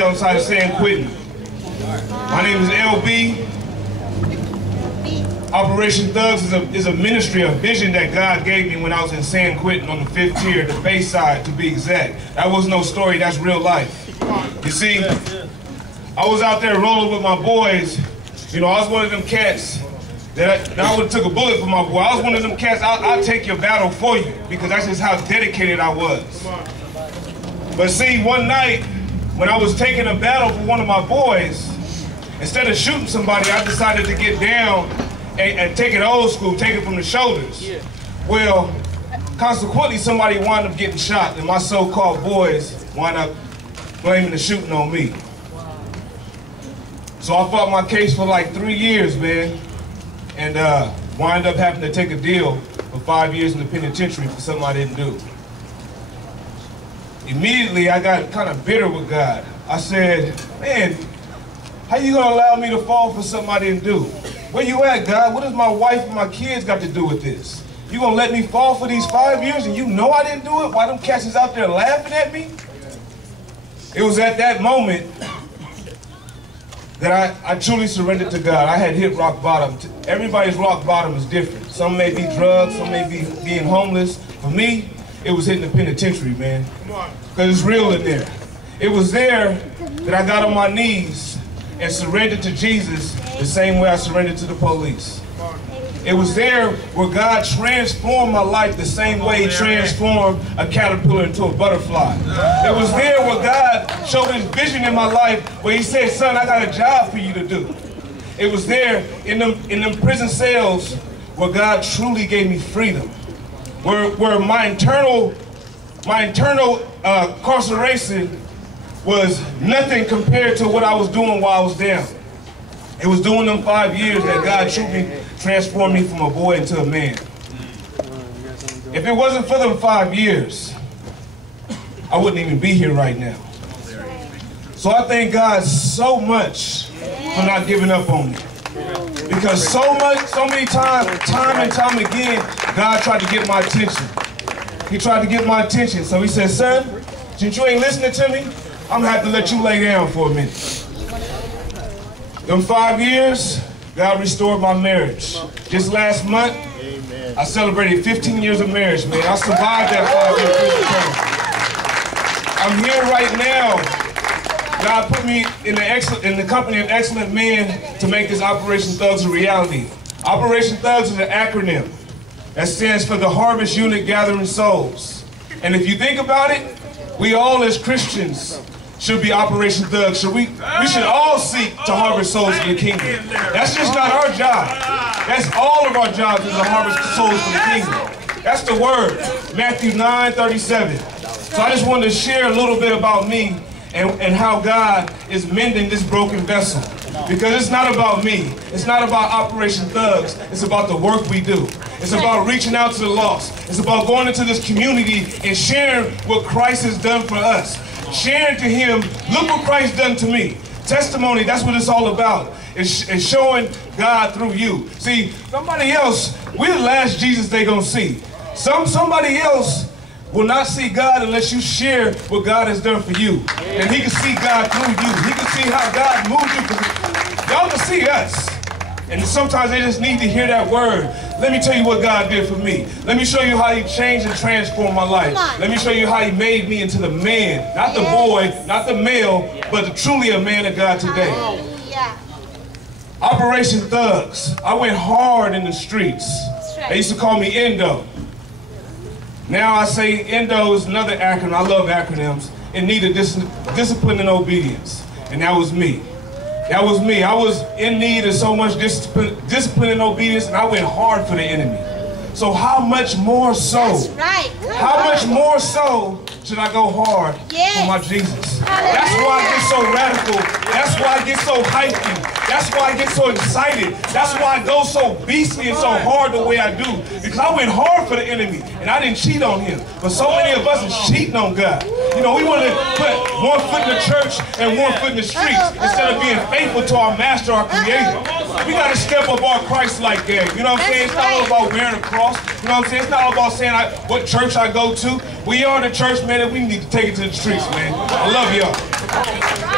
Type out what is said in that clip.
outside of San Quentin. My name is LB. Operation Thugs is a ministry, a vision that God gave me when I was in San Quentin on the 5th tier, the Bayside to be exact. That was no story, that's real life. You see, I was out there rolling with my boys. You know, I was one of them cats that I would have took a bullet for my boy. I was one of them cats, I'll take your battle for you, because that's just how dedicated I was. But see, one night, when I was taking a battle for one of my boys, instead of shooting somebody, I decided to get down and take it old school, take it from the shoulders. Well, consequently, somebody wound up getting shot, and my so-called boys wound up blaming the shooting on me. So I fought my case for like 3 years, man, and wound up having to take a deal for 5 years in the penitentiary for something I didn't do. Immediately, I got kind of bitter with God. I said, man, how you gonna allow me to fall for something I didn't do? Where you at, God? What does my wife and my kids got to do with this? You gonna let me fall for these 5 years and you know I didn't do it? Why them cats is out there laughing at me? It was at that moment that I truly surrendered to God. I had hit rock bottom. Everybody's rock bottom is different. Some may be drugs, some may be being homeless. For me, it was hitting the penitentiary, man. Because it's real in there. It was there that I got on my knees and surrendered to Jesus the same way I surrendered to the police. It was there where God transformed my life the same way He transformed a caterpillar into a butterfly. It was there where God showed His vision in my life where He said, son, I got a job for you to do. It was there in them prison cells where God truly gave me freedom. Where my internal incarceration was nothing compared to what I was doing while I was down. It was during them 5 years that God truly transformed me from a boy into a man. If it wasn't for them 5 years, I wouldn't even be here right now. So I thank God so much for not giving up on me. Because so many times, time and time again, God tried to get my attention. He tried to get my attention. So He said, son, since you ain't listening to me, I'm gonna have to let you lay down for a minute. Them 5 years, God restored my marriage. Just last month, I celebrated 15 years of marriage, man. I survived that 5 year prison term. I'm here right now. God put me in the company of excellent men to make this Operation Thugs a reality. Operation Thugs is an acronym that stands for the Harvest Unit Gathering Souls. And if you think about it, we all as Christians should be Operation Thugs. So we should all seek to harvest souls for the kingdom. That's just not our job. That's all of our jobs is to harvest souls for the kingdom. That's the word, Matthew 9:37. So I just wanted to share a little bit about me and how God is mending this broken vessel. Because it's not about me. It's not about Operation Thugs. It's about the work we do. It's about reaching out to the lost. It's about going into this community and sharing what Christ has done for us. Sharing to Him, look what Christ done to me. Testimony, that's what it's all about. It's showing God through you. See, somebody else, we're the last Jesus they gonna see. Somebody else will not see God unless you share what God has done for you. And He can see God through you. He can see how God moved you. Y'all can see us. And sometimes they just need to hear that word. Let me tell you what God did for me. Let me show you how He changed and transformed my life. Let me show you how He made me into the man, not the boy, not the male, but truly a man of God today. Operation Thugs. I went hard in the streets. They used to call me Endo. Now I say Endo is another acronym. I love acronyms. It needed discipline and obedience. And that was me. That was me. I was in need of so much discipline and obedience, and I went hard for the enemy. So how much more so? That's right. How much more so should I go hard for my Jesus? That's why I get so radical. That's why I get so hyped. That's why I get so excited. That's why I go so beastly and so hard the way I do. Because I went hard for the enemy, and I didn't cheat on him. But so many of us is cheating on God. You know, we want to put one foot in the church and one foot in the streets instead of being faithful to our Master, our Creator. We got to step up our Christ-like game. You know what I'm saying? It's not all about wearing a cross. You know what I'm saying? It's not all about saying what church I go to. We are the church, man, and we need to take it to the streets, man. I love y'all.